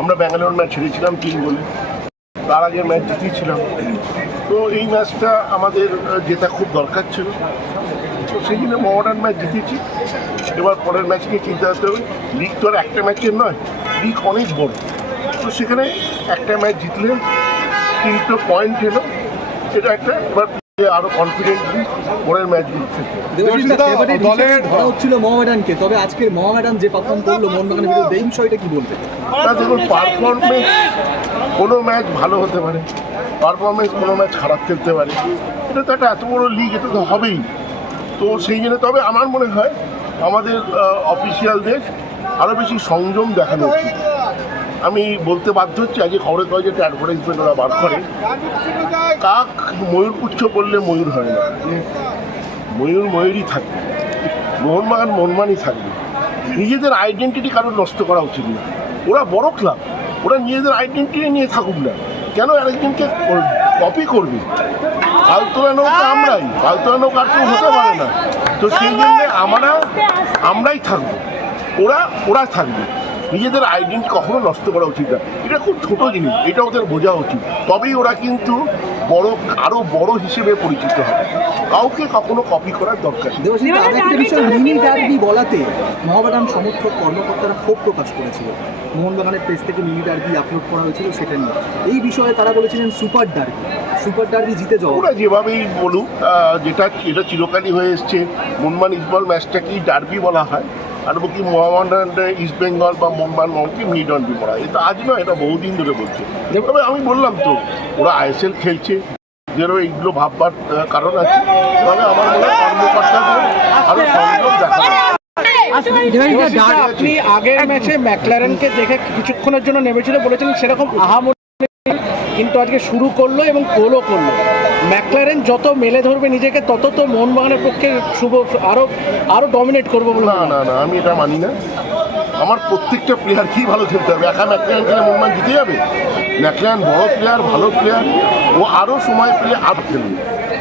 আমরা ব্যাঙ্গালোর ম্যাচ হেরেছিলাম 3 গোলে। তার আগের ম্যাচ জিতেছিলাম, তো এই ম্যাচটা আমাদের জেতা খুব দরকার ছিল। তো সেই জন্য মোহামেডান ম্যাচ জিতেছি। এবার পরের ম্যাচ নিয়ে চিন্তা করতে হবে। লিগ তো আর একটা ম্যাচের নয়, লিগ অনেক বড়। তো সেখানে একটা ম্যাচ জিতলে 3টে পয়েন্ট এলো, এটা একটা এবার আরো কনফিডেন্টলি পরের ম্যাচ জিতছে। দলের ধরা হচ্ছিল মোহামেডানকে, তবে আজকে মোহামেডান যে পারফর্ম করলো মোহনবাগানের বিরুদ্ধে, এই বিষয়টা কি বলতে? দেখুন, পারফরমেন্স কোনো ম্যাচ ভালো হতে পারে, পারফরমেন্স কোনো ম্যাচ খারাপ খেলতে পারে। এটা তো একটা এত বড় লিগ, এটা তো হবেই। তো সেই জন্য তবে আমার মনে হয় আমাদের অফিসিয়ালদের আরও বেশি সংযম দেখানো উচিত। আমি বলতে বাধ্য হচ্ছি, আজকে খবরের কাগজে একটা অ্যাডভার্টাইজমেন্ট ওরা বার করে, কাক ময়ূর পুচ্ছ করলে ময়ূর হয় না, ময়ূর ময়ূরই থাকবে, মোহনবাগান মোহনবাগানই থাকবে। নিজেদের আইডেন্টিটি কারোর নষ্ট করা উচিত না। ওরা বড় ক্লাব, ওরা নিজেদের আইডেন্টিটি নিয়ে থাকুক না, কেন আরেকজনকে কপি করবে? পালতোলা নৌকা আমরাই, পালতোলা নৌকা আর কেউ হতে পারে না। তো সেই জন্যে আমরাই থাকবো, ওরা থাকবে। নিজেদের আইডেন্টি কখনো নষ্ট করা উচিত না। এটা খুব ছোটো জিনিস, এটা ওদের বোঝা উচিত। তবেই ওরা কিন্তু আরও বড় হিসেবে পরিচিত হবে। কাউকে কখনো কপি করার দরকার নেই। মিনি ডার্বি বলাতে মোহামেডান সমর্থক কর্মকর্তারা ক্ষোভ প্রকাশ করেছিল। মোহনবাগানের পেজ থেকে মিনি ডার্বি আপলোড করা হয়েছিল, সেটা নিয়ে এই বিষয়ে তারা বলেছিলেন সুপার ডার্বি জিতে যাওয়া। ওরা যেভাবেই বলুক, এটা চিরকালই হয়ে এসছে। মোহনবাগান ইস্টবেঙ্গল ম্যাচটাকেই ডার্বি বলা হয়, আর কি মোহামেডান ইস্ট বেঙ্গল বা মোহনবাগানকে মিনি ডার্বি বলা হয়। এটা আজ নয়, এটা বহুদিন ধরে বলছে। তবে আমি বললাম তো, ওরা আইএসএল খেলছে, যেন এইগুলো ভাববার কারণ আছে। তবে আমার মনে হয় কর্মকর্তাদের আরো সংযোগ দেখা আপনি আগের ম্যাচে ম্যাকলারেনকে দেখে কিছুক্ষণের জন্য নেমেছিল, বলেছিলেন সেরকম আহামরি, কিন্তু আজকে শুরু করলো এবং গোলও করলো। ম্যাকলারেন যত মেলে ধরবে নিজেকে, তত তো মোহনবাগানের পক্ষে শুভ আরো ডমিনেট করবো বলে। না, আমি এটা মানি না। আমার প্রত্যেকটা প্লেয়ার কি ভালো খেলতে হবে। একা ম্যাকলারেন খেলে মোহনবাগান জিতে যাবে? ম্যাকলারেন বড় প্লেয়ার, ভালো প্লেয়ার, ও আরও সময় পেলে আরও খেলবে।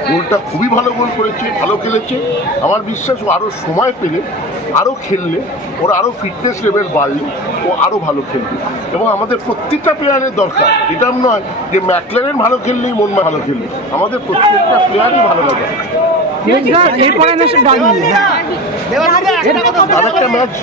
গোলটা খুবই ভালো গোল করেছে, ভালো খেলেছে। আমার বিশ্বাস ও আরও সময় পেলে, আরও খেললে, ওর আরও ফিটনেস লেভেল বাড়লে ও আরও ভালো খেলবে। এবং আমাদের প্রত্যেকটা প্লেয়ারের দরকার, এটা নয় যে ম্যাকলারেন ভালো খেললেই মোহনবাগান ভালো খেলবে। আমাদের প্রত্যেকটা প্লেয়ারই ভালো লাগে। আরেকটা ম্যাচ